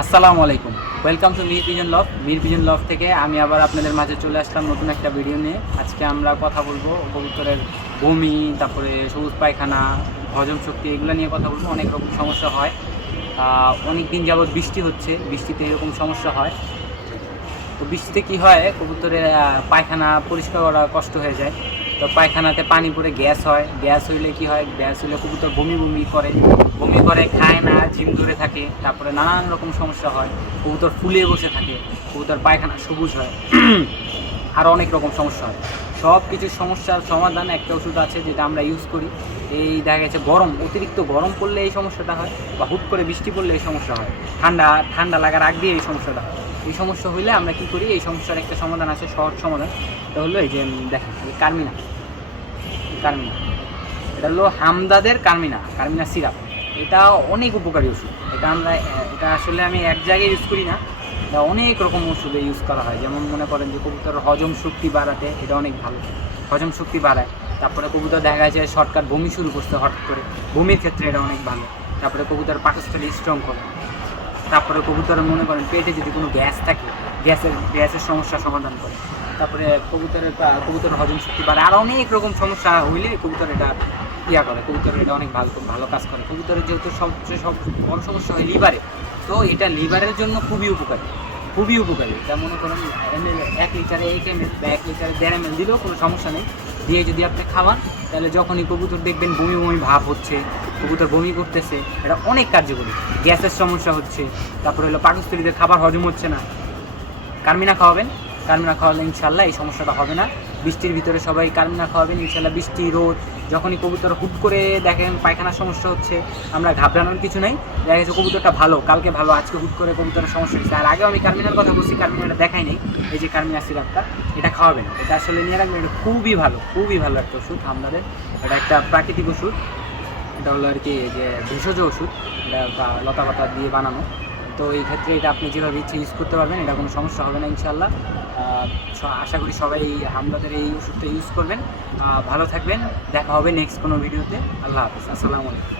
আসসালামু আলাইকুম, welcome to Mir pigeon love. Mir pigeon love থেকে আমি আবার আপনাদের মাঝে চলে আসলাম নতুন একটা ভিডিও নিয়ে। আজকে আমরা কথা বলবো কবুতরের বমি, তারপরে সবুজ পায়খানা, হজম শক্তি, এগুলো নিয়ে কথা বলবো। অনেক রকম সমস্যা হয়, অনেক দিন যাবৎ বৃষ্টি হচ্ছে, বৃষ্টিতে এরকম সমস্যা হয়। তো বৃষ্টিতে কী হয়, কবুতরের পায়খানা পরিষ্কার করা কষ্ট হয়ে যায়। তো পায়খানাতে পানি পড়ে গ্যাস হয়, গ্যাস হইলে কী হয়, গ্যাস হইলে কবুতর বমি বমি করে, বমি করে, খায় না, ঝিম ধরে থাকে, তারপরে নানান রকম সমস্যা হয়। কবুতর ফুলে বসে থাকে, কবুতর পায়খানা সবুজ হয়, আরও অনেক রকম সমস্যা হয়। সব কিছুর সমস্যার সমাধান একটা ওষুধ আছে যেটা আমরা ইউজ করি। এই দেখা গেছে গরম, অতিরিক্ত গরম পড়লে এই সমস্যাটা হয়, বা হুট করে বৃষ্টি পড়লে এই সমস্যা হয়, ঠান্ডা ঠান্ডা লাগার আগ দিয়ে এই সমস্যাটা হয়। এই সমস্যা হইলে আমরা কী করি, এই সমস্যার একটা সমাধান আছে, সহজ সমাধান। এটা হলো এই যে দেখেন, কার্মিনা, কার্মিনা, এটা হলো হামদাদের কার্মিনা, কার্মিনা সিরাপ। এটা অনেক উপকারী ওষুধ। এটা আসলে আমি এক জায়গায় ইউজ করি না, এটা অনেক রকম ওষুধে ইউজ করা হয়। যেমন মনে করেন যে কবুতর হজম শক্তি বাড়াতে এটা অনেক ভালো, হজম শক্তি বাড়ায়। তারপরে কবুতর দেখা যায় শর্টকাট বমি শুরু করছে হঠাৎ করে, বমির ক্ষেত্রে এটা অনেক ভালো। তারপরে কবুতর পাকস্থলী স্ট্রং করে। তারপরে কবুতরের মনে করেন পেটে যদি কোনো গ্যাস থাকে, গ্যাসের সমস্যার সমাধান করে। তারপরে কবুতরের হজম শক্তি বাড়ে। আর অনেক রকম সমস্যা হইলে কবুতর এটা করে, কবুতরের এটা অনেক ভালো ভালো কাজ করে। কবুতরের যেহেতু সবচেয়ে বড় সমস্যা হয় লিভারে, তো এটা লিভারের জন্য খুবই উপকারী, খুবই উপকারী। এটা মনে করেন 1 লিটারে 1 ml বা 1 লিটারে 1.5 ml দিলেও কোনো সমস্যা নেই। দিয়ে যদি আপনি খাওয়ান, তাহলে যখনই কবুতর দেখবেন বমি বমি ভাব হচ্ছে, কবুতর বমি করতেছে, এটা অনেক কার্যকরী। গ্যাসের সমস্যা হচ্ছে, তারপরে হলো পাকস্থলীতে খাবার হজম হচ্ছে না, কার্মিনা খাওয়াবেন। কার্মিনা খাওয়ালে ইনশাল্লাহ এই সমস্যাটা হবে না। বৃষ্টির ভিতরে সবাই কার্মিনা খাওয়াবেন ইনশাল্লাহ। বৃষ্টি, রোদ, যখনই কবুতর হুট করে দেখেন পায়খানার সমস্যা হচ্ছে, আমরা ঘাবড়ানোর কিছু নেই। দেখা গেছে কবুতরটা ভালো, কালকে ভালো, আজকে হুট করে কবুতরের সমস্যা হচ্ছে। আর আগেও আমি কার্মিনার কথা বলছি, কার্মিনাটা দেখাই নেই। এই যে কার্মিনা সিরাপটা, এটা খাওয়াবেন, এটা আসলে নিয়ে রাখবেন। এটা খুবই ভালো, খুবই ভালো একটা ওষুধ আমাদের। এটা একটা প্রাকৃতিক ওষুধ। এটা হলো আর কি যে ভেষজ ওষুধ, এটা লতা পাতা দিয়ে বানানো। তো এই ক্ষেত্রে এটা আপনি যেভাবে ইচ্ছে ইউজ করতে পারবেন, এটা কোনো সমস্যা হবে না ইনশাল্লাহ। আশা করি সবাই আমাদের এই ওষুধটা ইউজ করবেন। ভালো থাকবেন, দেখা হবে নেক্সট কোনো ভিডিওতে। আল্লাহ হাফিজ, আসসালামু আলাইকুম।